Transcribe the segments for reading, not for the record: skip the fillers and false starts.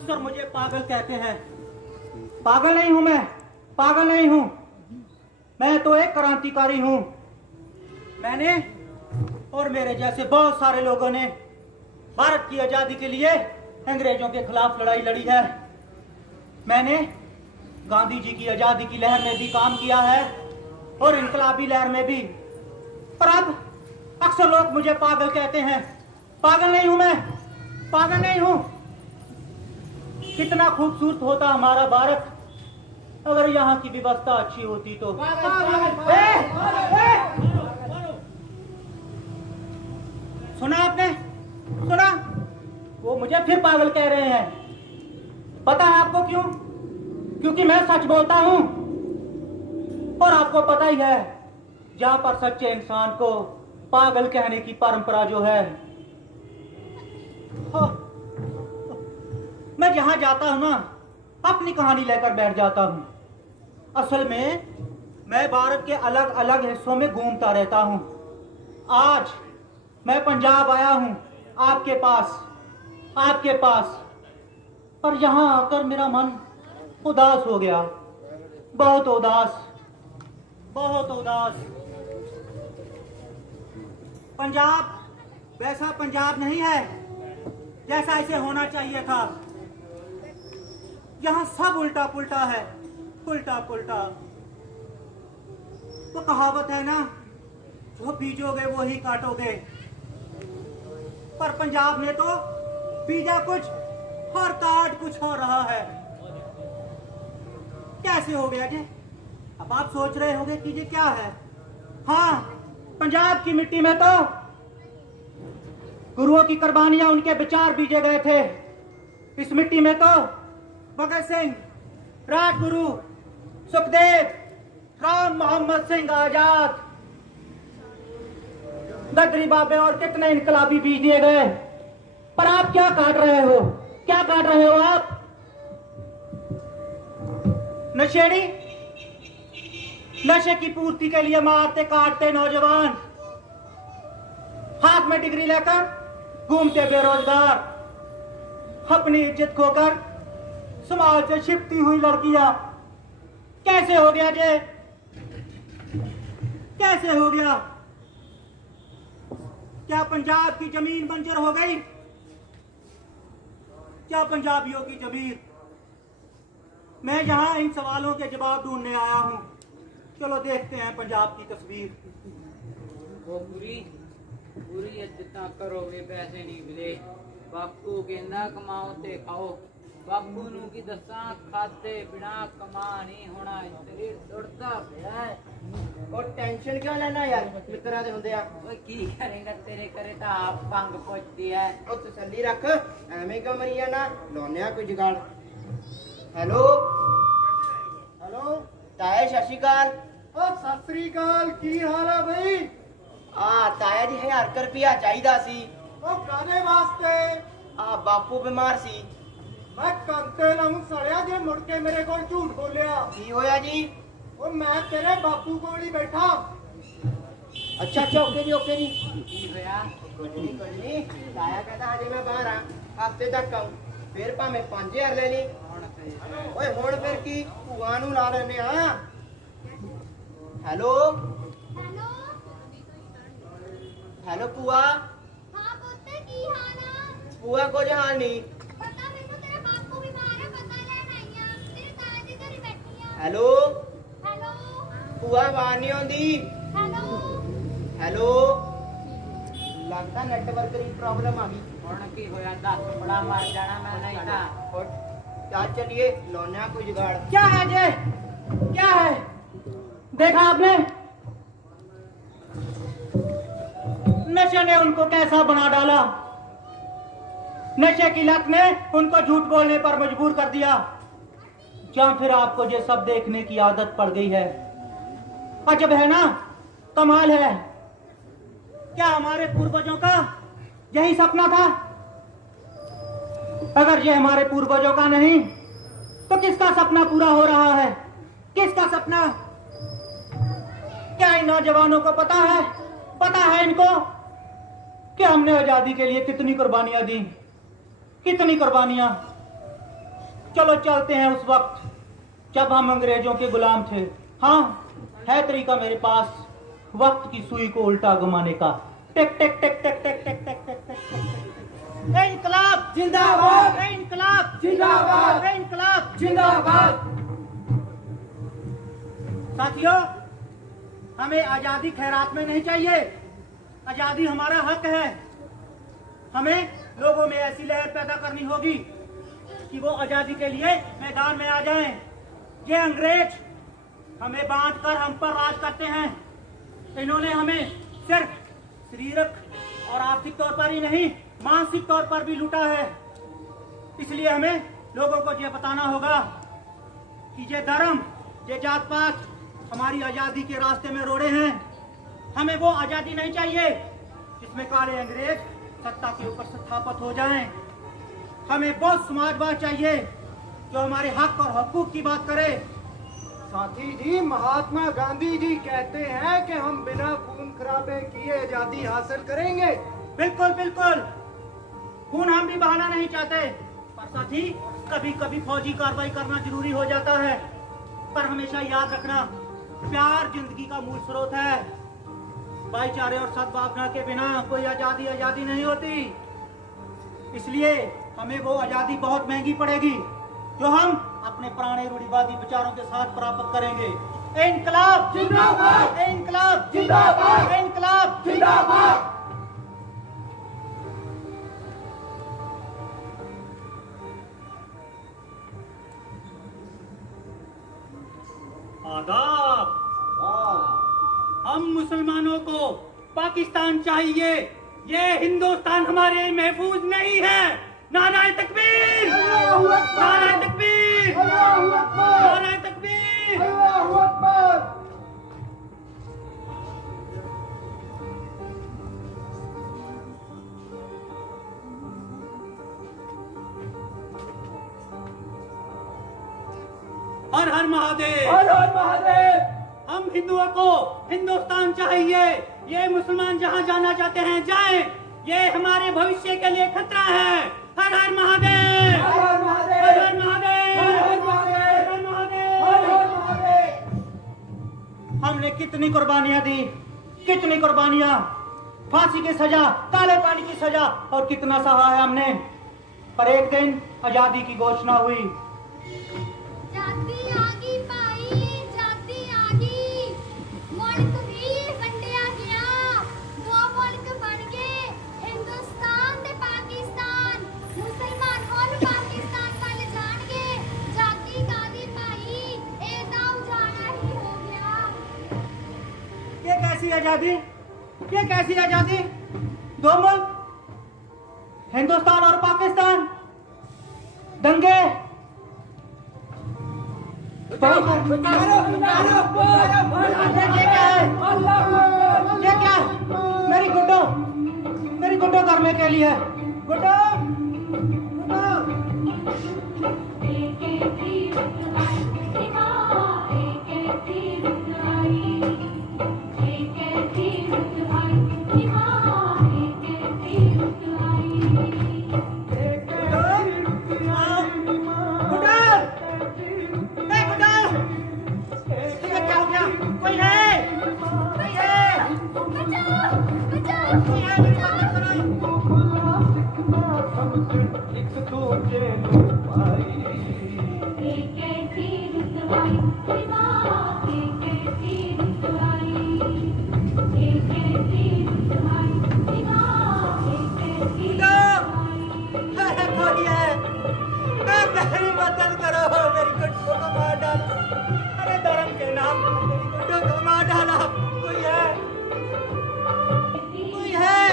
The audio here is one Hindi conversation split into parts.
अक्सर मुझे पागल कहते हैं। पागल नहीं हूं मैं, पागल नहीं हूं। मैं तो एक क्रांतिकारी हूं। मैंने और मेरे जैसे बहुत सारे लोगों ने भारत की आजादी के लिए अंग्रेजों के खिलाफ लड़ाई लड़ी है। मैंने गांधी जी की आजादी की लहर में भी काम किया है और इनकलाबी लहर में भी। पर अब अक्सर लोग मुझे पागल कहते हैं। पागल नहीं हूं मैं, पागल नहीं हूं। कितना खूबसूरत होता हमारा भारत अगर यहाँ की व्यवस्था अच्छी होती तो। सुना आपने, सुना? वो मुझे फिर पागल कह रहे हैं। पता है आपको क्यों? क्योंकि मैं सच बोलता हूं। और आपको पता ही है, जहां पर सच्चे इंसान को पागल कहने की परंपरा जो है, मैं जहां जाता हूं ना, अपनी कहानी लेकर बैठ जाता हूं। असल में मैं भारत के अलग अलग हिस्सों में घूमता रहता हूं। आज मैं पंजाब आया हूं आपके पास, आपके पास। पर यहां आकर मेरा मन उदास हो गया, बहुत उदास, बहुत उदास। पंजाब वैसा पंजाब नहीं है जैसा इसे होना चाहिए था। यहां सब उल्टा पुल्टा है, उल्टा पुल्टा। वो कहावत है ना, जो बीजोगे वो ही काटोगे। पर पंजाब में तो बीजा कुछ और काट कुछ हो रहा है। कैसे हो गया जी? अब आप सोच रहे होंगे कि ये क्या है। हाँ, पंजाब की मिट्टी में तो गुरुओं की कुर्बानियां, उनके विचार बीजे गए थे। इस मिट्टी में तो भगत सिंह, राजगुरु, सुखदेव, राम मोहम्मद सिंह आजाद, गदरी बाबे और कितने इनकलाबी बीज दिए गए। पर आप क्या काट रहे हो? क्या काट रहे हो आप? नशेड़ी, नशे की पूर्ति के लिए मारते काटते नौजवान, हाथ में डिग्री लेकर घूमते बेरोजगार, अपनी इज्जत खोकर समाज से छिपती हुई लड़कियां। कैसे हो गया ये? कैसे हो गया? क्या पंजाब की जमीन बंजर हो गई? क्या पंजाबियों की जमीन? मैं यहां इन सवालों के जवाब ढूंढने आया हूं। चलो देखते हैं पंजाब की तस्वीर। वो पूरी इज्जत करोगे, पैसे नहीं मिले। बापू कहना कमाओ ते खाओ। बापू नू की दसा, खाते बिना कमा नहीं होना। शरीर दौड़ता पिया है। और टेंशन क्यों लेना यार, मित्रा दे हुंदे आ। ओए की करेगा, तेरे करे तो आप भंग पहुंचती है। ओ तसल्ली रख, एवें क्यों मरी जाना, लाउने आ कोई जुगाड़। हेलो हेलो, ताया सत श्री अकाल। ओ सत श्री अकाल, की हाल है भाई? ताया जी 1000 रुपया चाहिदा सी। ओ काने वास्ते? बापू बीमार सी। मैं कंते लाऊं सड़िया जे मुड़ के मेरे को झूठ बोलिया। की होया जी? ओ मैं तेरे बापू कोल ही बैठा। अच्छा अच्छा, ओके जी ओके जी। की होया? कुछ नहीं। ताया कहता अजे मैं बाहर हफ्ते तक आऊं, फिर भावें 5000 ले ली। ओए हुण फिर की भूआ नूं ला लेने आ। हेलो हेलो भूआ। हाँ पुੱਤ ਕੀ ਹਾਲ ਆ? भूआ कुछ हाल नहीं। ਪਤਾ ਮੈਨੂੰ ਤੇਰਾ ਬਾਪੂ ਬਿਮਾਰ ਹੈ, ਪਤਾ ਲੈਣ ਆਈ ਆ। ਤੇਰੇ ਤਾਇਆ ਜੀ ਘਰੇ ਬੈਠੀ ਆ। हेलो ਹੈਲੋ भूआ आवाज नहीं आउंदी। ਹੈਲੋ हेलो, लगता नेटवर्क की प्रॉब्लम आ गई। हुण की होया? दस बड़ा मर जाना मैं नहीं था। और चल चलिए लौने कोई जुगाड़। क्या है ये? क्या है? देखा आपने? नशे ने उनको कैसा बना डाला। नशे की लत ने उनको झूठ बोलने पर मजबूर कर दिया। या फिर आपको ये सब देखने की आदत पड़ गई है। अजब है ना, कमाल है। क्या हमारे पूर्वजों का यही सपना था? अगर ये हमारे पूर्वजों का नहीं तो किसका सपना पूरा हो रहा है? किसका सपना? क्या इन नौजवानों को पता है? पता है इनको कि हमने आजादी के लिए कितनी कुर्बानियां दी? कितनी कुर्बानियां? चलो चलते हैं उस वक्त जब हम अंग्रेजों के गुलाम थे। हाँ, है तरीका मेरे पास वक्त की सुई को उल्टा घुमाने का। टिक टिक टिक टिक टिक टिक टिक टिक टिक टिक। ए इनकलाब जिंदाबाद! ए इनकलाब जिंदाबाद! ए इनकलाब जिंदाबाद! साथियों, हमें आजादी खैरात में नहीं चाहिए। आजादी हमारा हक है। हमें लोगों में ऐसी लहर पैदा करनी होगी कि वो आजादी के लिए मैदान में आ जाएं। ये अंग्रेज हमें बांधकर हम पर राज करते हैं। इन्होंने हमें सिर्फ शारीरिक और आर्थिक तौर पर ही नहीं, मानसिक तौर पर भी लूटा है। इसलिए हमें लोगों को ये बताना होगा कि ये धर्म, ये जात पात हमारी आजादी के रास्ते में रोड़े हैं। हमें वो आजादी नहीं चाहिए जिसमें काले अंग्रेज सत्ता के ऊपर स्थापित हो जाएं। हमें वो समाजवाद चाहिए जो हमारे हक और हकूक की बात करे। साथी जी, महात्मा गांधी जी कहते हैं कि हम बिना खून खराबे किए आजादी हासिल करेंगे। बिल्कुल बिल्कुल, खून हम भी बहाना नहीं चाहते, पर साथी कभी कभी फौजी कार्रवाई करना जरूरी हो जाता है। पर हमेशा याद रखना, प्यार जिंदगी का मूल स्रोत है। भाईचारे और सद्भावना के बिना कोई आजादी नहीं होती। इसलिए हमें वो आजादी बहुत महंगी पड़ेगी जो हम अपने पुराने रूढ़िवादी विचारों के साथ प्राप्त करेंगे। ए इनकलाब जिंदाबाद! ए इनकलाब जिंदाबाद! ए इनकलाब जिंदाबाद! आदाब। हम मुसलमानों को पाकिस्तान चाहिए, ये हिंदुस्तान हमारे महफूज नहीं है। नाराए तकबीर! अल्लाहू अकबर! नाराए तकबीर! अल्लाहू अकबर! नाराए तकबीर! अल्लाहू अकबर! हर हर महादेव! हर हर महादेव! हम हिंदुओं को हिंदुस्तान चाहिए, ये मुसलमान जहाँ जाना चाहते हैं जाएं, ये हमारे भविष्य के लिए खतरा है। हर हर महादेव! हर हर महादेव! हर हर महादेव! हर हर महादेव! हर हर महादेव! हर हर महादेव! हमने कितनी कुर्बानियां दी, कितनी कुर्बानियां, फांसी की सजा, काले पानी की सजा, और कितना सहा है हमने। पर एक दिन आजादी की घोषणा हुई। जाती आगी भाई, जाती आगी। मुल्क भी वंडिया गया, दो मुल्क बन गए, हिंदुस्तान ते पाकिस्तान। मुसलमान हुण पाकिस्तान वाल जाणगे। जाती कादी भाई, एदा उजाड़ा ही हो गया। ये कैसी आजादी, ये कैसी आजादी? दो मुल्क, हिंदुस्तान और पाकिस्तान, दंगे, ये क्या है? ये क्या है? मेरी गुड्डो घर में के लिए गुड्डो, मेरी मदद करो, मेरी गुड्डो को मार डालो। अरे धर्म के नाम पर मेरी गुड्डो को मार डाला। कोई है? कोई है?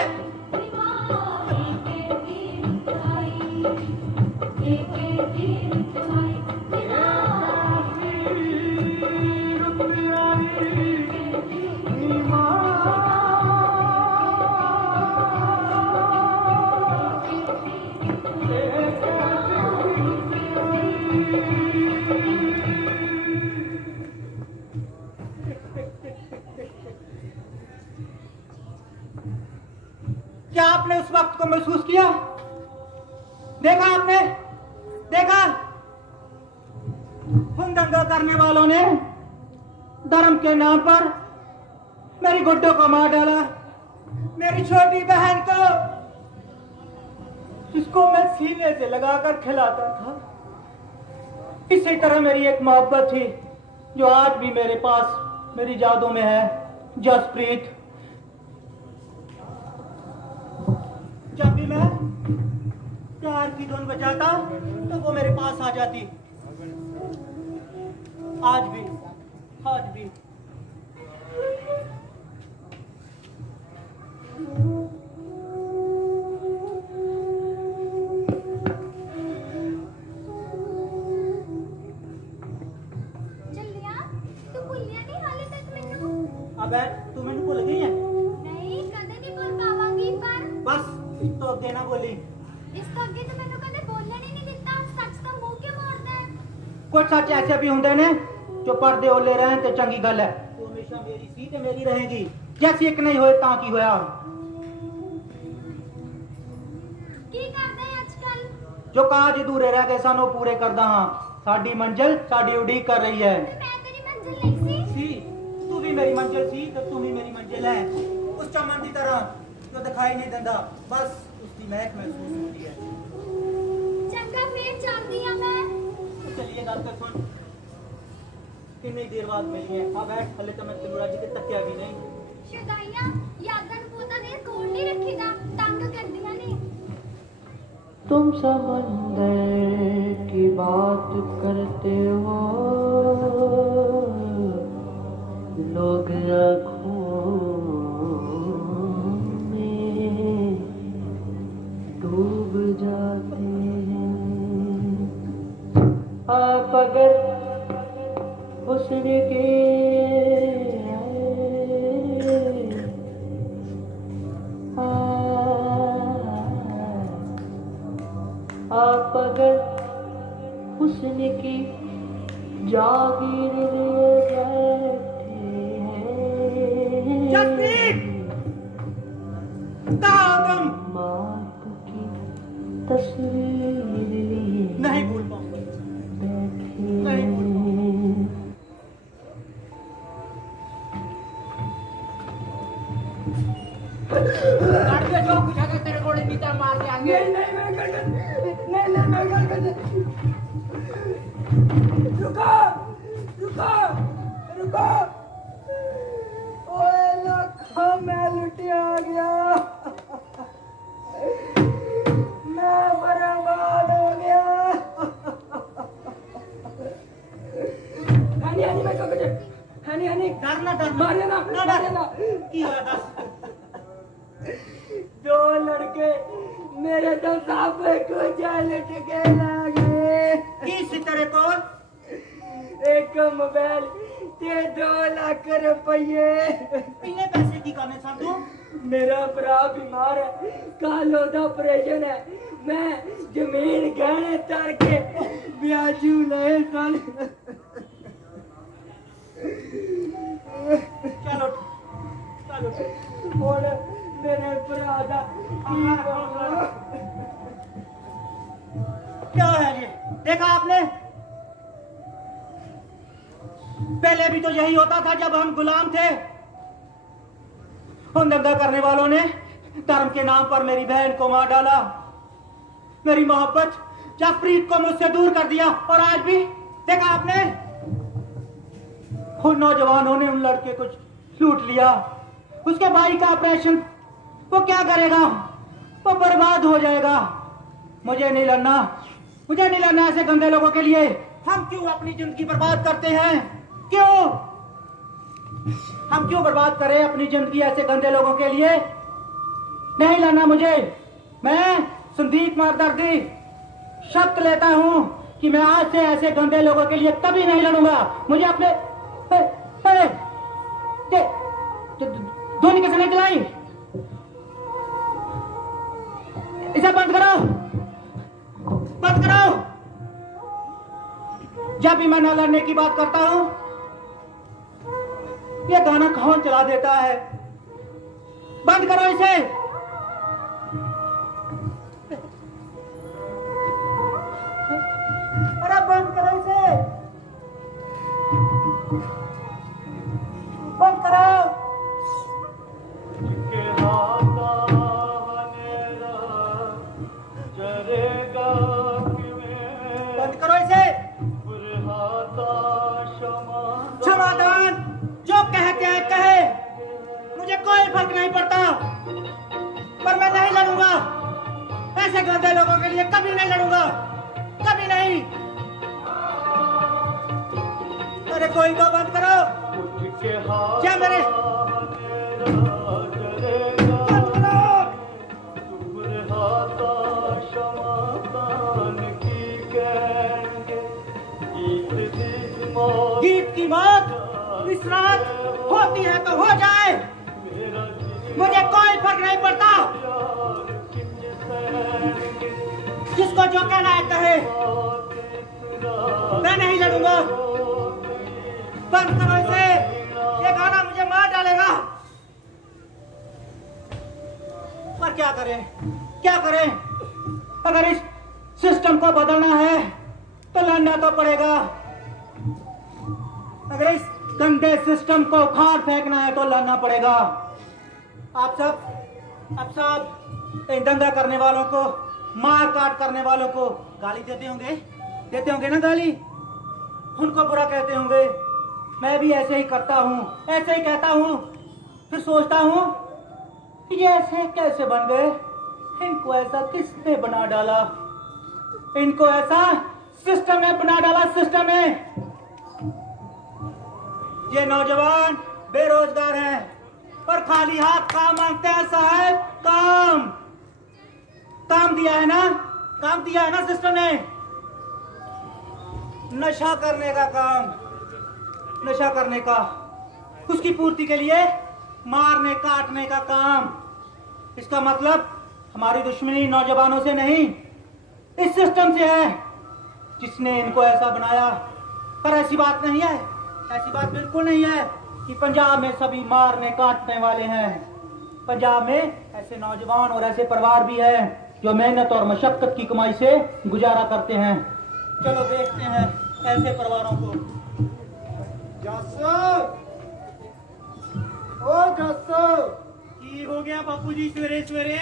क्या आपने उस वक्त को महसूस किया? देखा आपने? देखा दंगा करने वालों ने धर्म के नाम पर मेरी गुड्डो को मार डाला, मेरी छोटी बहन को, जिसको मैं सीने से लगाकर खिलाता था। इसी तरह मेरी एक मोहब्बत थी जो आज भी मेरे पास मेरी यादों में है, जसप्रीत। जब भी मैं प्यार की धुन बजाता तो वो मेरे पास आ जाती। आज भी ਚੱਲਿਆ ਤੂੰ ਭੁੱਲਿਆ ਨਹੀਂ ਹਾਲੇ ਤੱਕ ਮੈਨੂੰ अबे तू मैंने भूल गई है? ਨਹੀਂ ਕਦੇ ਨਹੀਂ ਭੁੱਲ ਪਾਵਾਂਗੀ ਪਰ बस तो देना बोली। ਇਸ ਤੋਂ ਅੱਗੇ ਤਾਂ ਮੈਨੂੰ ਕਦੇ ਬੋਲਣ ਹੀ ਨਹੀਂ ਦਿੱਤਾ ਸੱਚ ਤਾਂ ਮੂੰਹ ਕਿਉਂ ਮੋੜਦਾ ਹੈ कुछ सच ऐसे भी होंगे ने जो पर्दे ओले रहे तो चंगी गल है। तू हमेशा मेरी सी ते मेरी रहेगी, जैसी एक नहीं होए ता की होया। ਕੀ ਕਰਦੇ ਹੈ ਅੱਜਕੱਲ जो काज अधूरे रह गए सन वो पूरे करदा हां। साडी मंजिल साडी उड़ीक कर रही है। ਮੈਂ ਤੇਰੀ ਮੰਜ਼ਿਲ ਨਹੀਂ ਸੀ सी तू भी मेरी मंजिल सी तो तू भी मेरी मंजिल है। उस चमन की तरह जो दिखाई नहीं देता, बस उसकी महक महसूस होती है। ਚੰਗਾ ਫੇਰ ਜਾਂਦੀ ਆ ਮੈਂ तो चलिए गल कर सुन, कितनी देर बाद मिली है। अब बैठ, हले तो मैं तेनू रज के तक्या भी नहीं। ਸ਼ੁਦਾਈਆਂ ਯਾਦਾਂ ਨੂੰ ਬਹੁਤਾ ਦੇਰ ਕੋਲ ਨਹੀਂ ਰੱਖੀਦਾ, ਤੰਗ ਕਰਦੀਆਂ ਨੇ। तुम समंदर की बात करते हो, लोग आँखों में डूब जाते हैं। आप अगर हुस्न के आप अगर हुस्न की जागीर लिए बैठे हैं, जसप्रीत, कहाँ हो तुम? मौत की तस्वीर लिए नहीं भूल पाऊंगा। बैठे नहीं हैं। काट के जो कुछ है तेरे गोली बीता मार के आगे रुको ओए लखा मैं लुटिया गया, मैं बर्बाद हो गया। हनी मैं क्या कर हनी डरना डरना मारे ना मारे ना की होया दस। दो लड़के मेरे तो साफे को जाल लटके ला गए। की सी तेरे को? एक मोबाइल ते 2 लाख रुपये। इतने पैसे की करने सन तू? मेरा भरा बीमार है, कालो दा ऑपरेशन है, मैं जमीन गहने तर के ब्याजू ले सन। चलो चलो और मेरे भरा दा की बनना? क्या है ये? देखा आपने, पहले भी तो यही होता था जब हम गुलाम थे। उन दंगा करने वालों ने धर्म के नाम पर मेरी बहन को मार डाला, मेरी मोहब्बत जसप्रीत को मुझसे दूर कर दिया। और आज भी देखा आपने, उन नौजवानों ने उन लड़के को लूट लिया। उसके भाई का ऑपरेशन, वो क्या करेगा? वो बर्बाद हो जाएगा। मुझे नहीं लड़ना ऐसे गंदे लोगों के लिए। हम क्यों अपनी जिंदगी बर्बाद करते हैं? क्यों हम क्यों बर्बाद करें अपनी जिंदगी ऐसे गंदे लोगों के लिए? नहीं लड़ना मुझे। मैं संदीप मारदर्दी शर्त लेता हूं कि मैं आज से ऐसे गंदे लोगों के लिए कभी नहीं लड़ूंगा। मुझे अपने धोनी कैसे नहीं चलाई? इसे बंद करो। जब भी मैं न लड़ने की बात करता हूं, ये गाना कौन चला देता है? बंद करो इसे। अरे बंद करो इसे। बंद करो। बंद करो इसे। क्षमादान जो कहते हैं कहे, मुझे कोई फर्क नहीं पड़ता, पर मैं नहीं लड़ूंगा। ऐसे गंदे लोगों के लिए कभी नहीं लड़ूंगा, कभी नहीं। अरे कोई तो बंद करो। क्या मेरे गीत की बात विश्रांत होती है तो हो जाए, मुझे कोई फर्क नहीं पड़ता। जिसको जो कहना है कहे, मैं नहीं लड़ूंगा। बंद करो इसे, ये गाना मुझे मार डालेगा। पर क्या करें, क्या करें? अगर इस सिस्टम को बदलना है तो लड़ना तो पड़ेगा। अगर इस गंदे सिस्टम को उखाड़ फेंकना है तो लड़ना पड़ेगा। आप सब इन दंगा करने वालों को, मार काट करने वालों को गाली देते होंगे ना गाली, उनको बुरा कहते होंगे। मैं भी ऐसे ही करता हूँ, ऐसे ही कहता हूँ, फिर सोचता हूँ कि ये ऐसे कैसे बन गए, इनको ऐसा किसने बना डाला, इनको ऐसा सिस्टम ने बना डाला, सिस्टम ने। ये नौजवान बेरोजगार हैं और खाली हाथ काम मांगते हैं साहब। काम दिया है ना, काम दिया है ना सिस्टम ने। नशा करने का काम, नशा करने का, उसकी पूर्ति के लिए मारने काटने का काम। इसका मतलब हमारी दुश्मनी नौजवानों से नहीं, इस सिस्टम से है जिसने इनको ऐसा बनाया। पर ऐसी बात नहीं है, ऐसी बात बिल्कुल नहीं है कि पंजाब में सभी मारने काटने वाले हैं। पंजाब में ऐसे नौजवान और ऐसे परिवार भी हैं जो मेहनत और मशक्कत की कमाई से गुजारा करते हैं। चलो देखते हैं ऐसे परिवारों को। की हो गया बापू जी सवेरे सवेरे?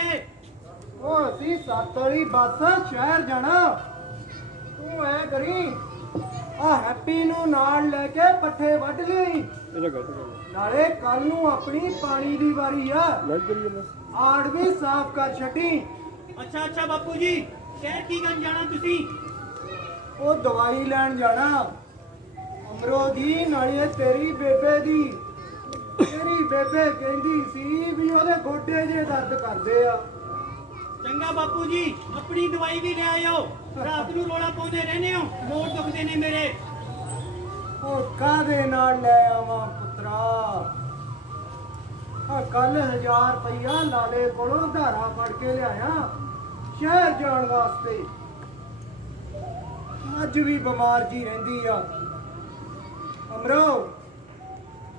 ओ ਅਸੀਂ 7 ਵਾਲੀ ਬੱਸ ਸ਼ਹਿਰ ਜਾਣਾ। ਤੂੰ ਐ ਕਰੀ, ਆ ਹੈਪੀ ਨੂੰ ਨਾਲ ਲੈ ਕੇ ਪੱਠੇ ਵੱਢ ਲਈ। ਨਾਲੇ ਕੱਲ ਨੂੰ ਆਪਣੀ ਪਾਣੀ ਦੀ ਵਾਰੀ ਆ, ਆੜ ਵੀ ਸਾਫ਼ ਕਰ ਛੱਡੀ। ਅੱਛਾ ਬਾਪੂ ਜੀ, ਕਹਿ ਕੀ ਕਰਨ ਜਾਣਾ ਤੁਸੀਂ? ਉਹ ਦਵਾਈ ਲੈਣ ਜਾਣਾ ਅਮਰੋ ਦੀ, ਨਾਲੇ ਤੇਰੀ ਬੇਬੇ ਦੀ। ਤੇਰੀ ਬੇਬੇ ਕਹਿੰਦੀ ਸੀ ਵੀ ਉਹਦੇ ਗੋਡੇ ਜੇ ਦਰਦ ਕਰਦੇ ਆ। ਚੰਗਾ ਬਾਪੂ ਜੀ, ਆਪਣੀ ਦਵਾਈ ਵੀ ਲੈ ਆਇਓ। ਰਾਤ ਨੂੰ ਰੋਲਾ ਪਾਉਂਦੇ ਰਹਿੰਦੇ ਹੋ, ਮੋਢ ਦੁਖਦੇ ਨੇ ਮੇਰੇ। ਉਹ ਕਾਹਦੇ ਨਾਲ ਲੈ ਆਵਾਂ ਪੁੱਤਰਾ? ਆ ਕੱਲ 1000 ਰੁਪਈਆ ਲਾਲੇ ਕੋਲੋਂ ਧਾਰਾ ਫੜ ਕੇ ਲਿਆਇਆ ਸ਼ਹਿਰ ਜਾਣ ਵਾਸਤੇ। ਅੱਜ ਵੀ ਬਿਮਾਰ ਜੀ ਰਹਿੰਦੀ ਆ।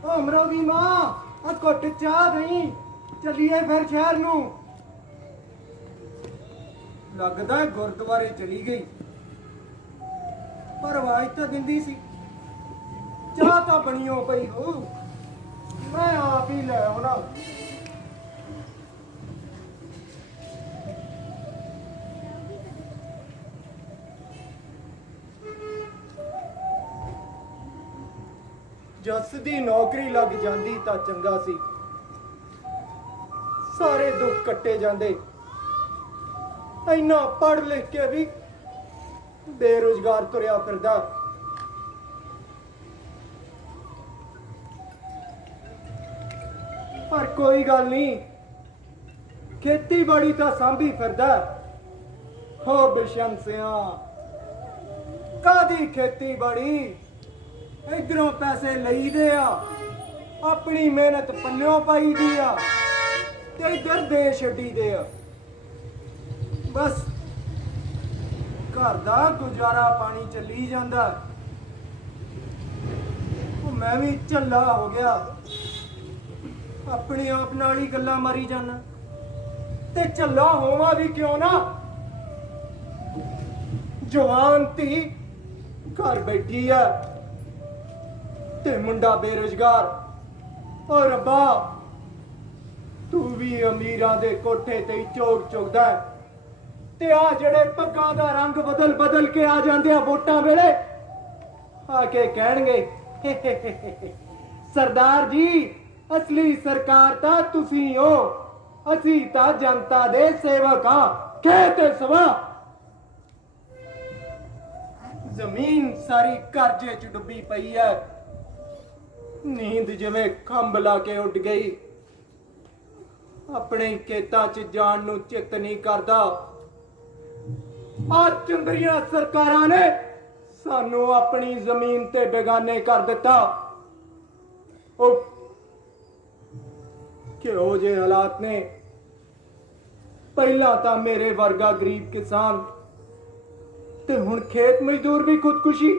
ਅਮਰੋ ਦੀ ਮਾਂ, ਆ ਘੁੱਟ ਚਾਹ ਦਈ, ਚੱਲੀਏ ਫਿਰ ਸ਼ਹਿਰ ਨੂੰ। ਲੱਗਦਾ ਗੁਰਦੁਆਰੇ ਚਲੀ ਗਈ, ਪਰ ਆਵਾਜ਼ ਤਾਂ ਦਿੰਦੀ ਸੀ। ਚਾਹ ਤਾਂ ਬਣੀਓ ਪਈ ਹੋ, ਮੈਂ ਆਪ ਹੀ ਲੈ ਆਉਣਾ। ਜੱਸ ਦੀ ਨੌਕਰੀ ਲੱਗ ਜਾਂਦੀ ਤਾਂ ਚੰਗਾ ਸੀ, ਸਾਰੇ ਦੁੱਖ ਕੱਟੇ ਜਾਂਦੇ। ਇੰਨਾ ਪੜ੍ਹ ਲਿਖ ਕੇ ਵੀ ਬੇਰੁਜ਼ਗਾਰ ਤੁਰਿਆ ਫਿਰਦਾ। ਪਰ ਕੋਈ ਗੱਲ ਨਹੀਂ, ਖੇਤੀਬਾੜੀ ਤਾਂ ਸਾਂਭੀ ਫਿਰਦਾ। ਹੋ ਬਸ਼ੰਸਿਆ, ਕਾਦੀ ਖੇਤੀਬਾੜੀ? ਇਧਰੋਂ ਪੈਸੇ ਲਈਦੇ ਆ, ਆਪਣੀ ਮਿਹਨਤ ਪੱਲਿਓਂ ਪਾਈਦੀ ਆ, ਤੇ ਇਧਰ ਦੇ ਛੱਡੀਦੇ ਆ। ਬਸ ਘਰ ਦਾ ਗੁਜ਼ਾਰਾ ਪਾਣੀ ਚੱਲੀ ਜਾਂਦਾ। ਉਹ ਮੈਂ ਵੀ ਝੱਲਾ ਹੋ ਗਿਆ, ਆਪਣੇ ਆਪ ਨਾਲ ਹੀ ਗੱਲਾਂ ਮਾਰੀ ਜਾਣਾ। ਤੇ ਝੱਲਾ ਹੋਵਾਂ ਵੀ ਕਿਉਂ ਨਾ, ਜਵਾਨ ਧੀ ਘਰ ਬੈਠੀ ਆ ਤੇ ਮੁੰਡਾ ਬੇਰੁਜ਼ਗਾਰ। ਓ ਰੱਬਾ, ਤੂੰ ਵੀ ਅਮੀਰਾਂ ਦੇ ਕੋਠੇ ਤੇ ਹੀ ਚੋਗ ਚੁਗਦਾ ਹੈ ਤੇ ਆ ਜਿਹੜੇ ਪੱਗਾਂ ਦਾ ਰੰਗ ਬਦਲ ਬਦਲ ਕੇ ਆ ਜਾਂਦੇ ਆ ਵੋਟਾਂ ਵੇਲੇ, ਆ ਕੇ ਕਹਿਣਗੇ ਸਰਦਾਰ ਜੀ ਅਸਲੀ ਸਰਕਾਰ ਤਾਂ ਤੁਸੀਂ ਹੋ, ਅਸੀਂ ਤਾਂ ਜਨਤਾ ਦੇ ਸੇਵਕ ਹਾਂ। ਕਹਿ ਤੇ ਸਵਾ ਜ਼ਮੀਨ ਸਾਰੀ ਕਰਜ਼ੇ ਚ ਡੁੱਬੀ ਪਈ ਹੈ, ਨੀਂਦ ਜਿਵੇਂ ਖੰਭ ਲਾ ਕੇ ਉੱਡ ਗਈ। ਆਪਣੇ ਖੇਤਾਂ ਚ ਜਾਣ ਨੂੰ ਚਿੱਤ ਨਹੀਂ ਕਰਦਾ। ਆ ਚੰਦਰੀਆਂ ਸਰਕਾਰਾਂ ਨੇ ਸਾਨੂੰ ਆਪਣੀ ਜ਼ਮੀਨ ਤੇ ਬੇਗਾਨੇ ਕਰ ਦਿੱਤਾ। ਉਹ ਕਿਹੋ ਜਿਹੇ ਹਾਲਾਤ ਨੇ। ਪਹਿਲਾਂ ਤਾਂ ਮੇਰੇ ਵਰਗਾ ਗਰੀਬ ਕਿਸਾਨ ਤੇ ਹੁਣ ਖੇਤ ਮਜ਼ਦੂਰ ਵੀ ਖੁਦਕੁਸ਼ੀ।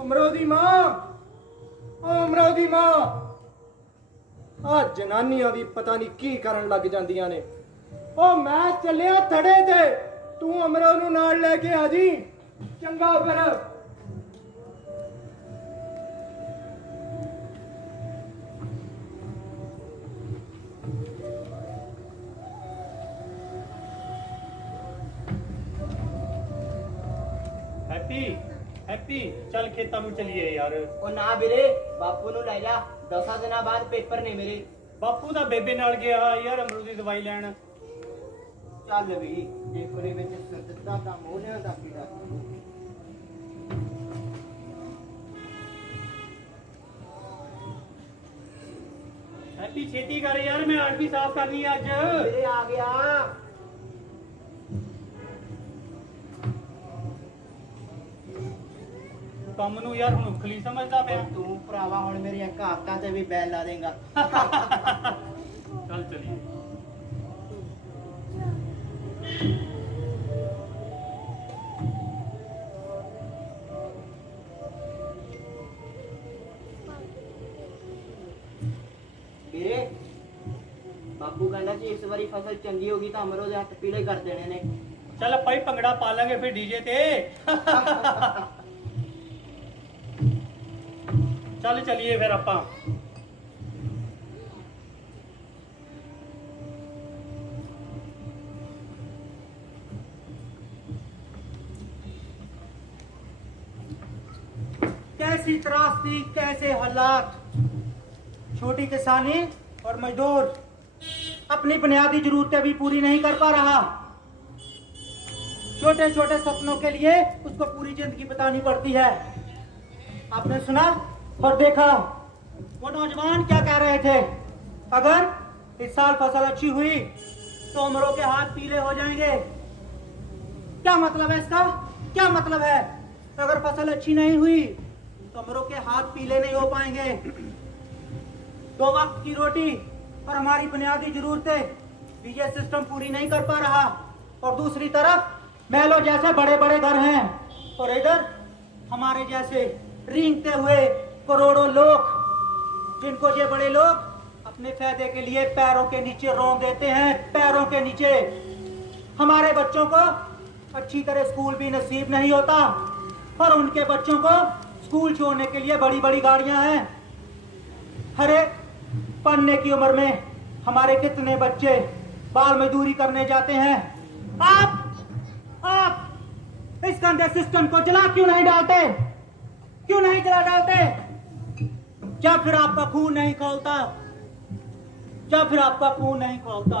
ਅਮਰੋ ਦੀ ਮਾਂ, ਓ ਅਮਰੋ ਦੀ ਮਾਂ, ਆ ਜਨਾਨੀਆਂ ਵੀ ਪਤਾ ਨਹੀਂ ਕੀ ਕਰਨ ਲੱਗ ਜਾਂਦੀਆਂ ਨੇ। ਓ ਮੈਂ ਚੱਲਿਆ ਥੜੇ ਤੇ, ਤੂੰ ਅਮਰੋ ਨੂੰ ਨਾਲ ਲੈ ਕੇ ਆ ਜੀ। ਚੰਗਾ ਫਿਰ। हैप्पी चल खेता में चलिए यार। ਉਹ ਨਾ ਵੀਰੇ, ਬਾਪੂ ਨੂੰ ਲੈ ਜਾ, 10 ਦਿਨਾਂ ਬਾਅਦ ਪੇਪਰ ਨੇ ਮੇਰੇ। ਬਾਪੂ ਦਾ ਬੇਬੇ ਨਾਲ ਗਿਆ ਯਾਰ ਅਮਰੂਦ ਦੀ ਦਵਾਈ ਲੈਣ। ਚੱਲ ਵੀ ਪੇਪਰੇ ਵਿੱਚ ਸਿੱਧਾ ਤਾਂ ਮੋਹਲਿਆਂ ਦਾ ਕੀੜਾ। हैप्पी छेती कर यार, मैं आठ भी साफ करनी है आज। ਵੀਰੇ ਆ ਗਿਆ। ਕੰਮ ਨੂੰ ਯਾਰ ਹੁਣ ਉਖਲੀ ਸਮਝਦਾ ਪਿਆ। ਤੂੰ ਭਰਾਵਾ ਹੁਣ ਮੇਰੀਆਂ ਕਹਾਵਤਾਂ ਤੇ ਵੀ ਬੈਲ ਲਾ ਦੇਂਗਾ। ਚੱਲ ਚਲੀਏ। ਵੀਰੇ ਬਾਪੂ ਕਹਿੰਦਾ ਜੀ ਇਸ ਵਾਰੀ ਫਸਲ ਚੰਗੀ ਹੋ ਗਈ ਤਾਂ ਅਮਰੋ ਦੇ ਹੱਥ ਪੀਲੇ ਕਰ ਦੇਣੇ ਨੇ। ਚੱਲ ਆਪਾਂ ਹੀ ਭੰਗੜਾ ਪਾ ਲਾਂਗੇ ਫਿਰ ਡੀਜੇ ਤੇ। ਚੱਲ ਚਲੀਏ ਫਿਰ ਆਪਾਂ। कैसी त्रासदी, कैसे हालात। छोटी किसानी और मजदूर अपनी बुनियादी जरूरतें भी पूरी नहीं कर पा रहा। छोटे छोटे सपनों के लिए उसको पूरी जिंदगी बितानी पड़ती है। आपने सुना और देखा वो नौजवान क्या कह रहे थे, अगर इस साल फसल अच्छी हुई तो अमरों के हाथ पीले हो जाएंगे। क्या मतलब है इसका? क्या मतलब है? अगर फसल अच्छी नहीं हुई तो अमरों के हाथ पीले नहीं हो पाएंगे। 2 वक्त की रोटी और हमारी बुनियादी जरूरतें भी ये सिस्टम पूरी नहीं कर पा रहा। और दूसरी तरफ महलों जैसे बड़े बड़े घर हैं और इधर हमारे जैसे रेंगते हुए करोड़ों लोग, जिनको ये बड़े लोग अपने फायदे के लिए पैरों के नीचे रोन देते हैं, पैरों के नीचे। हमारे बच्चों को अच्छी तरह स्कूल भी नसीब नहीं होता और उनके बच्चों को स्कूल छोड़ने के लिए बड़ी बड़ी गाड़ियां हैं। हरे पढ़ने की उम्र में हमारे कितने बच्चे बाल मजदूरी करने जाते हैं। आप इस गंदे सिस्टम को जला क्यों नहीं डालते? क्यों नहीं जला डालते? जब फिर आपका खून नहीं खौलता, जब फिर आपका खून नहीं खौलता।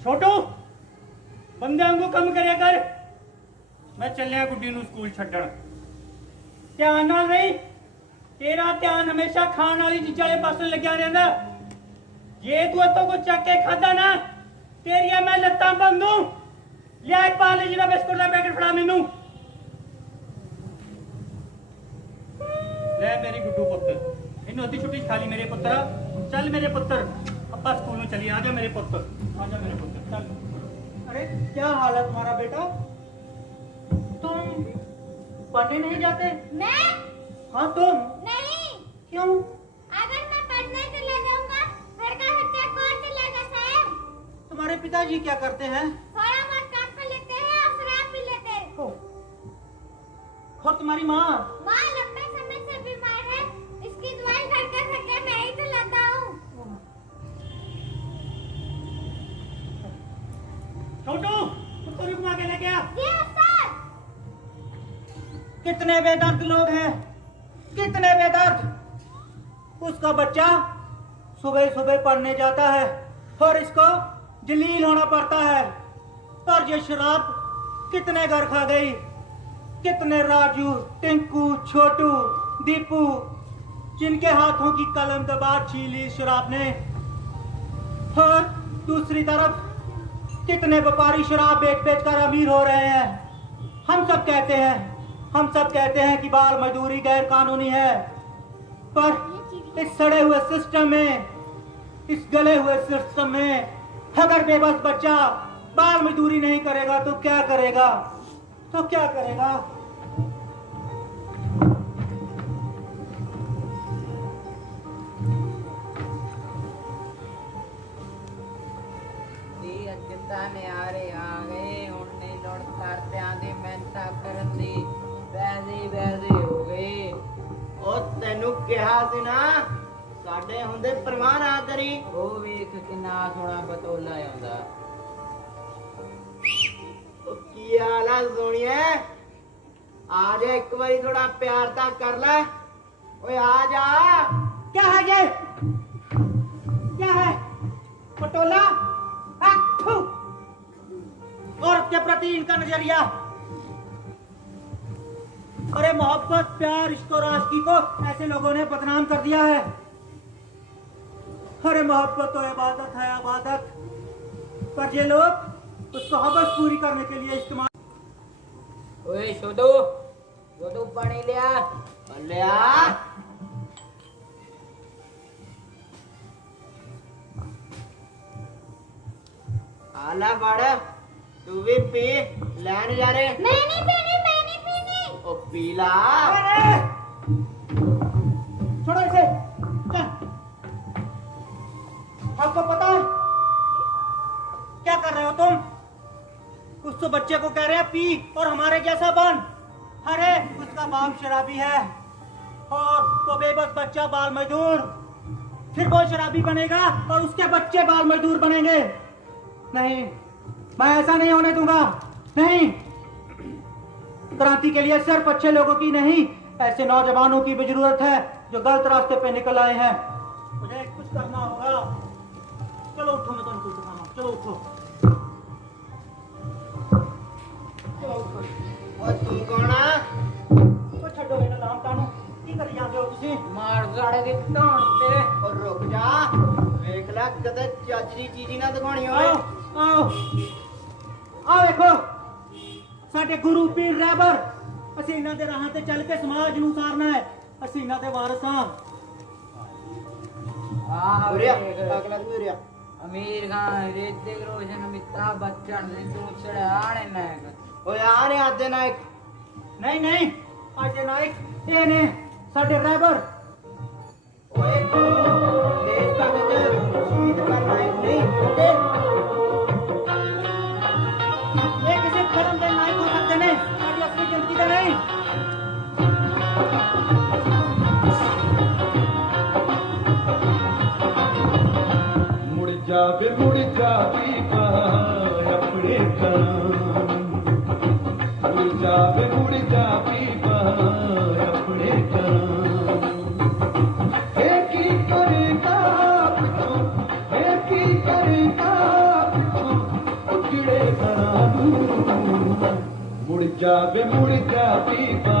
छोटू बंदे वांगू कम करिया कर। मैं चलिया गुड्डी नू स्कूल छड्डण। ध्यान नाल रही, तेरा ध्यान हमेशा खाण वाली चीजां वाले पासे लग्या रहिंदा। जे तू इत्थों को चक के खादा ना, तेरियां मैं लत्तां भंन दूं। लिया एक पार्ले जी दा बिस्कुट दा पैकेट फड़ा मैनू। ले मेरी गुड्डू पुत्तर, इन्नू अद्धी छुट्टी खा ली मेरे पुत्तर। चल मेरे पुत्तर पापा स्कूल में चलिए, आजा मेरे पुत्र, आजा मेरे पुत्र, चल। अरे क्या हाल है तुम्हारा बेटा? तुम पढ़ने नहीं जाते? मैं हाँ तुम। नहीं, क्यों? अगर मैं पढ़ने चला जाऊंगा घर का खर्चा कौन चलाएगा साहब? तुम्हारे पिताजी क्या करते हैं? थोड़ा बहुत काम कर लेते हैं और शराब पी लेते हैं। और तुम्हारी माँ? माँ लंबे समय से बीमार है, इसकी दवाई घर का खर्चा मैं ही चलाता हूँ। छोटू, उसको भी घुमा के लेके आ। जी उस्ताद। कितने बेदर्द लोग हैं, कितने बेदर्द। उसका बच्चा सुबह सुबह पढ़ने जाता है और इसको जलील होना पड़ता है। और ये शराब कितने घर खा गई, कितने राजू, टिंकू, छोटू, दीपू, जिनके हाथों की कलम दबा छीली शराब ने। और दूसरी तरफ कितने व्यापारी शराब बेच बेच कर अमीर हो रहे हैं। हम सब कहते हैं कि बाल मजदूरी गैर कानूनी है, पर इस सड़े हुए सिस्टम में, इस गले हुए सिस्टम में अगर बेबस बच्चा बाल मजदूरी नहीं करेगा तो क्या करेगा? तो क्या करेगा? चिंता ने आ गए हुण नहीं लौट करत्या दी मेहनता करन दी वैसे हो गए। ਉਹ ਤੈਨੂੰ ਕਿਹਾ ਸੀ ਨਾ ਸਾਡੇ ਹੁੰਦੇ ਪਰਵਾਹ ਨਾ ਕਰੀ। ਉਹ ਵੇਖ ਕਿੰਨਾ ਸੋਹਣਾ ਬਤੌਲਾ ਆਉਂਦਾ। ਉਹ ਕੀ ਹਾਲ ਆ ਸੋਹਣੀਏ? ਆ ਜਾ ਇੱਕ ਵਾਰੀ ਥੋੜਾ ਪਿਆਰ ਤਾਂ ਕਰ ਲੈ। ਓਏ ਆ ਜਾ। क्या है ये? क्या है? पटोला? थू। औरत के प्रति इनका नजरिया। अरे मोहब्बत, प्यार, इश्क और आशिकी को ऐसे लोगों ने बदनाम कर दिया है। अरे मोहब्बत तो इबादत है, इबादत, पर ये लोग उसको हवस पूरी करने के लिए इस्तेमाल। ओए छोटू पानी लिया। ਲਿਆ। ਆ ਲੈ ਵੜ, ਤੂੰ ਵੀ ਪੀ। ਲੈਣ ਜਾ ਰੇ। मैं नहीं पीनी, मैं नहीं पीनी। ਉਹ ਪੀ ਲਾ। अरे! छोड़ो इसे, चल। आपको पता है क्या कर रहे हो तुम? कुछ तो बच्चे को कह रहे हैं पी और हमारे जैसा बन। अरे उसका बाप शराबी है और वो बेबस बच्चा बाल मजदूर। फिर वो शराबी बनेगा और उसके बच्चे बाल मजदूर बनेंगे। नहीं, मैं ऐसा नहीं होने दूंगा। नहीं, क्रांति के लिए सिर्फ अच्छे लोगों की नहीं, ऐसे नौजवानों की भी जरूरत है जो गलत रास्ते पे निकल आए हैं। मुझे कुछ करना होगा। चलो उठो, मैं तुमको दिखाऊंगा। चलो उठो, चलो उठो। ਓ ਤੂੰ ਕੌਣ ਆ? ਉਹ ਛੱਡੋ ਇਹਨਾਂ ਨਾਮ ਤਾਨੂੰ, ਕੀ ਕਰੀ ਜਾਂਦੇ ਹੋ ਤੁਸੀਂ? ਮਾਰ ਸਾੜੇ ਦੀ ਧੌਣ ਤੇਰੇ। ਓ ਰੁਕ ਜਾ। ਵੇਖ ਲੈ ਕਦੇ ਚੱਜ ਦੀ ਚੀਜ਼ ਹੀ ਨਾ ਦਿਖਾਉਣੀ ਹੋਵੇ। आओ आओ आओ, देखो ਸਾਡੇ ਗੁਰੂ ਪੀਰ ਰਹਿਬਰ, ਅਸੀਂ ਇਹਨਾਂ ਦੇ ਰਾਹਾਂ ਤੇ ਚੱਲ ਕੇ ਸਮਾਜ ਨੂੰ ਉਸਾਰਨਾ ਹੈ। ਅਸੀਂ ਇਹਨਾਂ ਦੇ ਵਾਰਿਸ ਹਾਂ। ਆ ਉਰੇ ਆ, ਵੇਖ। ਅਗਲਾ ਤੂੰ ਉਰੇ ਆ। ਅਮੀਰ ਖਾਨ, ਰਿਤਿਕ ਰੋਸ਼ਨ, ਅਮਿਤਾਭ ਬੱਚਨ ਨੇ ਦੂਸਰੇ ਆਣੇ ਨੇ। ਓਏ ਆ ਨੇ ਅੱਜ ਦੇ ਨਾਇਕ। ਨਹੀਂ ਨਹੀਂ, ਅੱਜ ਦੇ ਨਾਇਕ ਇਹ ਨੇ ਸਾਡੇ ਰਹਿਬਰ। ਓਏ ਦੇਸ਼ ਭਗਤ ਸ਼ਹੀਦ ਕਰ ਨਾਇਕ ਨਹੀਂ ਤੇ ਇਹ ਕਿਸੇ ਫਿਲਮ ਦੇ ਨਾਇਕ ਹੋ ਸਕਦੇ ਨੇ, ਸਾਡੀ ਅਸਲੀ ਜ਼ਿੰਦਗੀ ਦੇ ਨਹੀਂ। ਮੁੜ ਜਾ ਬੀਬਾ ਆਪਣੇ ਘਰਾਂ। ਮੁੜ ਜਾ ਬੀਬਾ ਆਪਣੇ ਘਰਾਂ। ਇਹ ਕੀ ਕਰੇਗਾ ਪਿੱਛੋਂ, ਇਹ ਕੀ ਕਰੇਗਾ ਪਿੱਛੋਂ ਉਜੜੇ ਘਰਾਂ ਨੂੰ। ਮੁੜ ਜਾ ਬੀਬਾ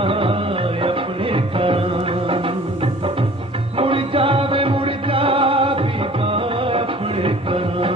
ਆਪਣੇ ਘਰਾਂ। ਮੁੜ ਜਾ ਬੀਬਾ ਆਪਣੇ ਘਰਾਂ।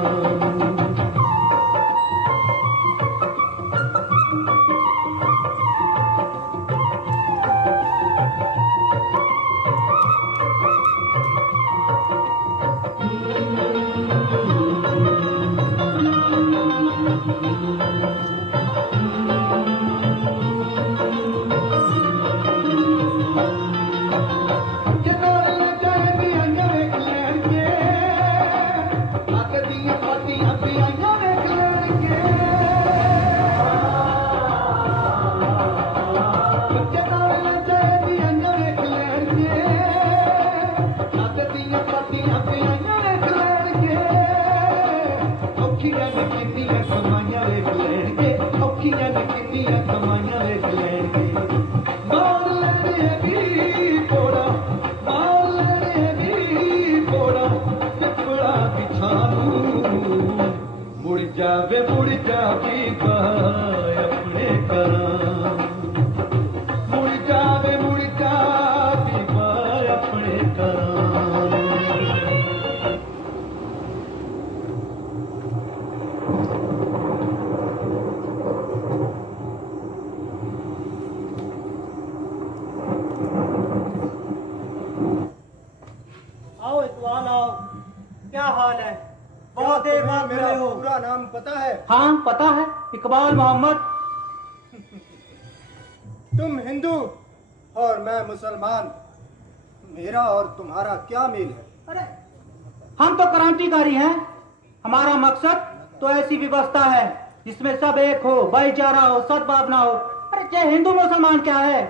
ਔਖੀਆਂ ਨੇ ਕਿੰਨੀਆਂ ਕਮਾਈਆਂ ਵੇਖ ਲੈਣਗੇ ਔਖੀਆਂ ਨੇ ਕਿੰਨੀਆਂ ਕਮਾਈਆਂ ਵੇਖ ਲੈਣਗੇ ਮਾਰ ਲੈਣਗੇ ਕੋੜਾ ਮਾਰ ਲੈਣਗੇ ਕੋੜਾ ਟਿਪੜਾ ਪਿਛਾਨੂੰ ਮੁੜ ਜਾਵੇ ਬੀਬਾ ਆਪਣੇ ਘਰਾਂ ਮੁੜ ਜਾਵੇ ਬੀਬਾ ਆਪਣੇ ਘਰਾਂ आओ इकबाल आओ। क्या हाल है? बहुत देर बाद मेरा मिले हो। पूरा नाम पता है? हाँ पता है, इकबाल मोहम्मद। तुम हिंदू और मैं मुसलमान, मेरा और तुम्हारा क्या मेल है? अरे हम तो क्रांतिकारी हैं। हमारा मकसद तो ऐसी व्यवस्था है जिसमें सब एक हो, भाईचारा हो, सद्भावना हो। अरे चाहे हिंदू मुसलमान क्या है?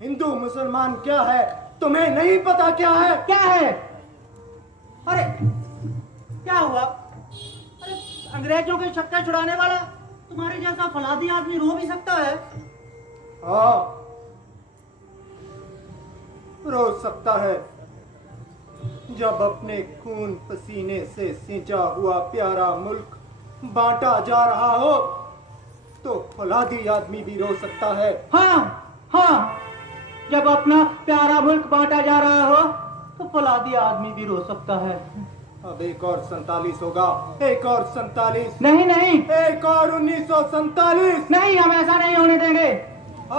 हिंदू मुसलमान क्या है तुम्हें नहीं पता? क्या है? क्या है? अरे क्या हुआ? अरे अंग्रेजों के छक्के छुड़ाने वाला तुम्हारे जैसा फलादी आदमी रो भी सकता है? हाँ, रो सकता है। जब अपने खून पसीने से सिंचा हुआ प्यारा मुल्क बांटा जा रहा हो तो फौलादी आदमी भी रो सकता है। हाँ हाँ, जब अपना प्यारा मुल्क बांटा जा रहा हो तो फौलादी आदमी भी रो सकता है। अब एक और 47 होगा, एक और 47। नहीं नहीं एक और 1947। नहीं, हम ऐसा नहीं होने देंगे।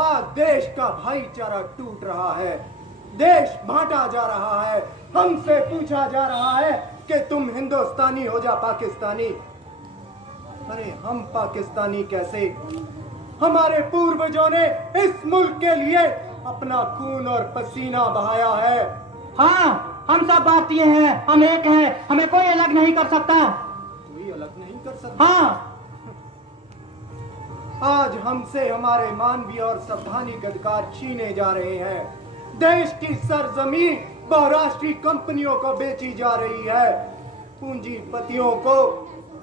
आज देश का भाईचारा टूट रहा है, देश बांटा जा रहा है। हमसे पूछा जा रहा है कि तुम हिंदुस्तानी हो जा पाकिस्तानी। अरे हम पाकिस्तानी कैसे? हमारे पूर्वजों ने इस मुल्क के लिए अपना खून और पसीना बहाया है। हाँ, हम सब भारतीय हैं, हम एक हैं, हमें कोई अलग नहीं कर सकता। कोई अलग नहीं कर सकता। हाँ, आज हमसे हमारे मानवीय और संवैधानिक अधिकार छीने जा रहे हैं। देश की सरजमीन बहुराष्ट्रीय कंपनियों को बेची जा रही है। पूंजीपतियों को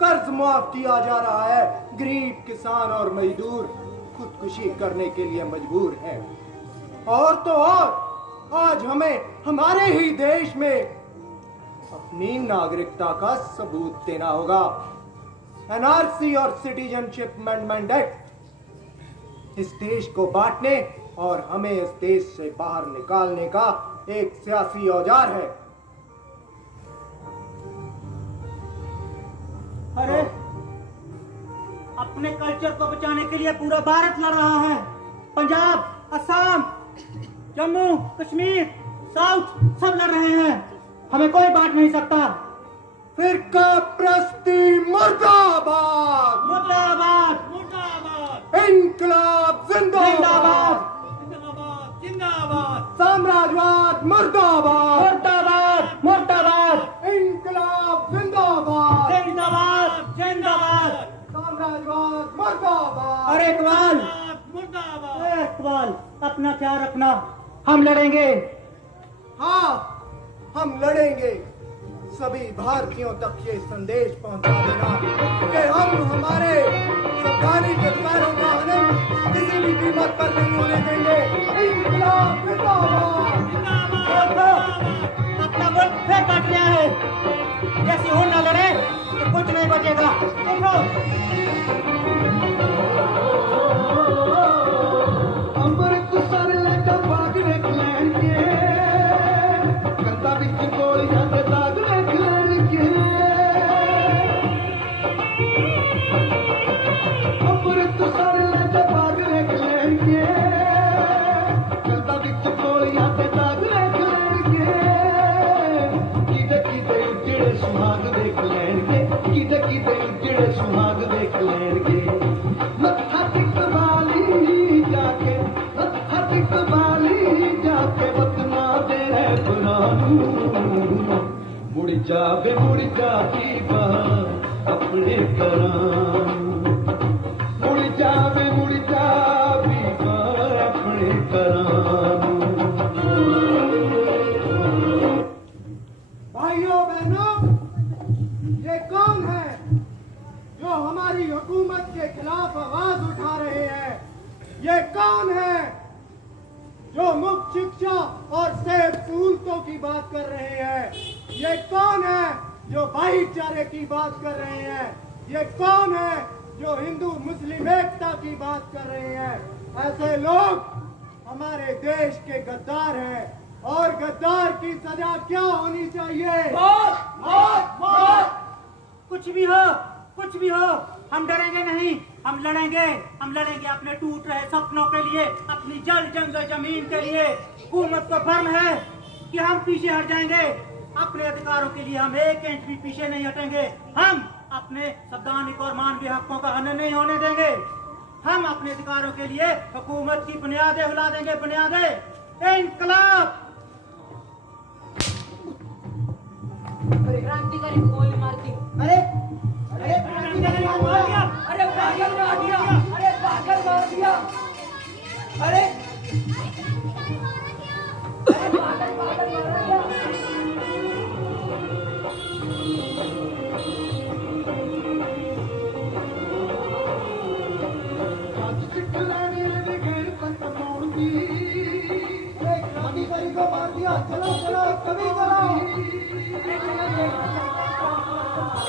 कर्ज मुआफ किया जा रहा है। गरीब किसान और मजदूर खुदकुशी करने के लिए मजबूर हैं। और तो और आज हमें हमारे ही देश में अपनी नागरिकता का सबूत देना होगा। एनआरसी और सिटीजनशिप अमेंडमेंट एक्ट इस देश को बांटने और हमें इस देश से बाहर निकालने का एक सियासी औजार है। अरे अपने कल्चर को बचाने के लिए पूरा भारत लड़ रहा है। पंजाब, असम, जम्मू कश्मीर, साउथ सब लड़ रहे हैं। हमें कोई बांट नहीं सकता। फिरका प्रस्ती मुर्दाबाद, मुर्दाबाद मुर्दाबाद, इनकलाब जिंदाबाद, जिंदाबाद जिंदाबाद, साम्राज्यवाद मुर्दाबाद, मुर्दाबाद मुर्दाबाद, इनकलाब जिंदाबाद, जिंदाबाद जिंदाबाद, साम्राज्यवाद मुर्दाबाद। अरे इकबाल, अरे इकबाल, अपना ख्याल रखना, हम लड़ेंगे। हाँ, हम लड़ेंगे। सभी भारतीयों तक ये संदेश पहुंचा देना कि हम हमारे संवैधानिक अधिकारों का हनन किसी भी कीमत पर नहीं होने देंगे। इंकलाब जिंदाबाद। देखो, अपना मुल्क फिर बट गया है। जैसे हो न लड़े तो कुछ नहीं बचेगा। देखो ਅੰਮ੍ਰਿਤਸਰ ਲੈ ਕੇ ਬਾਗ ਵੇਖ ਲੈਣਗੇ ਕੰਧਾਂ ਵਿੱਚ ਗੋਲੀਆਂ ਦੇ ਦਾਗ ਵੇਖ ਲੈਣਗੇ ਅੰਮ੍ਰਿਤਸਰ ਲੈ ਕੇ ਬਾਗ ਵੇਖ ਲੈਣਗੇ ਕੰਧਾਂ ਵਿੱਚ ਗੋਲੀਆਂ ਦੇ ਦਾਗ ਵੇਖ ਲੈਣਗੇ ਕਿਤੇ ਕਿਤੇ ਜਿਹੜੇ ਸੁਹਾਗ ਵੇਖ ਲੈਣਗੇ ਕਿਤੇ ਕਿਤੇ ਜਿਹੜੇ ਸੁਹਾਗ ਵੇਖ ਲੈਣਗੇ ਮੱਥਾ ਟਿਕਵਾਲੀ ਜਾ ਕੇ ਮੱਥਾ ਟਿਕਵਾਲੀ ਜਾ ਕੇ ਵਤਨਾ ਦੇ ਰਹਿਬਰਾਂ ਨੂੰ ਮੁੜ ਜਾਵੇ ਬੀਬਾ ਆਪਣੇ ਘਰਾਂ ਮੁੜ ਜਾਵੇ ਬੀਬਾ ਆਪਣੇ ਘਰਾਂ भाइयों बहनों, ये कौन है जो हमारी हुकूमत के खिलाफ आवाज उठा रहे हैं। ये कौन है जो मुफ्त शिक्षा और सेब सहूलतों की बात कर रहे हैं? ये कौन है जो भाईचारे की बात कर रहे हैं? ये कौन है जो हिंदू मुस्लिम एकता की बात कर रहे हैं? ऐसे लोग हमारे देश के गद्दार हैं और गद्दार की सजा क्या होनी चाहिए? मौत, मौत, मौत। कुछ भी हो, हम डरेंगे नहीं, हम लड़ेंगे अपने टूट रहे सपनों के लिए, अपनी जल जंगल जमीन के लिए। हुकूमत को भ्रम है कि हम पीछे हट जाएंगे। अपने अधिकारों के लिए हम एक इंच भी पीछे नहीं हटेंगे। हम अपने संवैधानिक और मानवीय हकों का हनन नहीं होने देंगे। हम अपने अधिकारों के लिए हुकूमत की बुनियादें हिला देंगे, बुनियादें। इंकलाब। क्रांतिकारी को गोली मार दी। अरे अरे क्रांतिकारी को मार दिया। अरे पागल मार दिया। अरे पागल मार दिया। अरे पागल मार दिया। ਅੱਜ ਸਿੱਖ ਲੈਣੇ ਦੇ ਗੈਰ ਪੰਤ ਪਾਉਣ ਦੀ क्रांतिकारी को मार दिया। चलो चलो कभी चलो।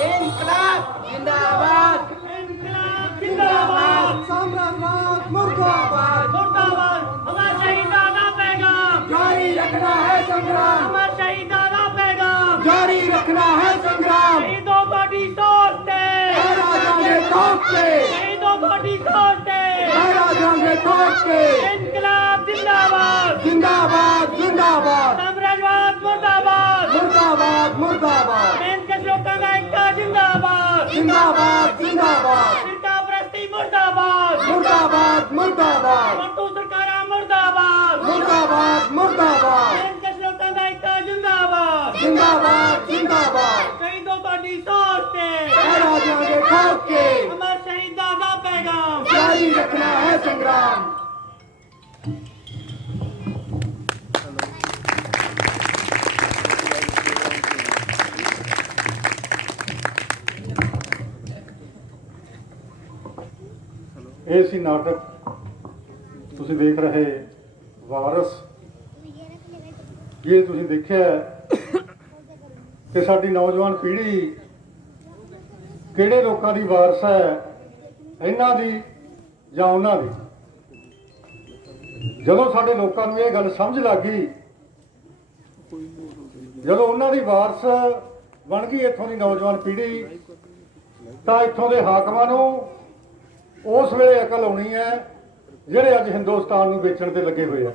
इनकलाब जिंदाबाद, जिंदाबाद, साम्राज्यवाद मुर्दाबाद। मुर्दाबाद। हमारा शहीदाना पैगाम जारी रखना है संग्राम, हमारा शहीदाना पैगाम जारी रखना है संग्राम। शहीदों को डी सोचते, लहरा जाएंगे ठोक के, शहीदों को डी सोचते। लहरा जाएंगे ठोक के। इंकलाब जिंदाबाद, जिंदाबाद जिंदाबाद, साम्राज्यवाद मुर्दाबाद, मुर्दाबाद मुर्दाबाद, मेनकश लोकांना एकता जिंदाबाद, जिंदाबाद जिंदाबाद, फिरका प्रस्ती मुर्दाबाद, मुर्दाबाद मुर्दाबाद, मंटू सरकारा मुर्दाबाद, मुर्दाबाद मुर्दाबाद, मेनकश लोकांना एकता जिंदाबाद, जिंदाबाद जिंदाबाद। शहीदों को डी सोचते, लहरा जाएंगे ठोक के, हमारा शहीदाना पैगाम जारी रखना है संग्राम। ਇਹ ਸੀ ਨਾਟਕ ਤੁਸੀਂ ਦੇਖ ਰਹੇ ਵਾਰਸ। ਇਹ ਤੁਸੀਂ ਦੇਖਿਆ ਕਿ ਸਾਡੀ ਨੌਜਵਾਨ ਪੀੜ੍ਹੀ ਕਿਹੜੇ ਲੋਕਾਂ ਦੀ ਵਾਰਸ ਹੈ, ਇਹਨਾਂ ਦੀ ਜਾਂ ਉਹਨਾਂ ਦੀ। ਜਦੋਂ ਸਾਡੇ ਲੋਕਾਂ ਨੂੰ ਇਹ ਗੱਲ ਸਮਝ ਲੱਗ ਗਈ, ਜਦੋਂ ਉਹਨਾਂ ਦੀ ਵਾਰਸ ਬਣ ਗਈ ਇੱਥੋਂ ਦੀ ਨੌਜਵਾਨ ਪੀੜ੍ਹੀ, ਤਾਂ ਇੱਥੋਂ ਦੇ ਹਾਕਮਾਂ ਨੂੰ ਉਸ ਵੇਲੇ ਅਕਲ ਆਉਣੀ ਹੈ ਜਿਹੜੇ ਅੱਜ ਹਿੰਦੁਸਤਾਨ ਨੂੰ ਵੇਚਣ ਤੇ ਲੱਗੇ ਹੋਏ ਆ।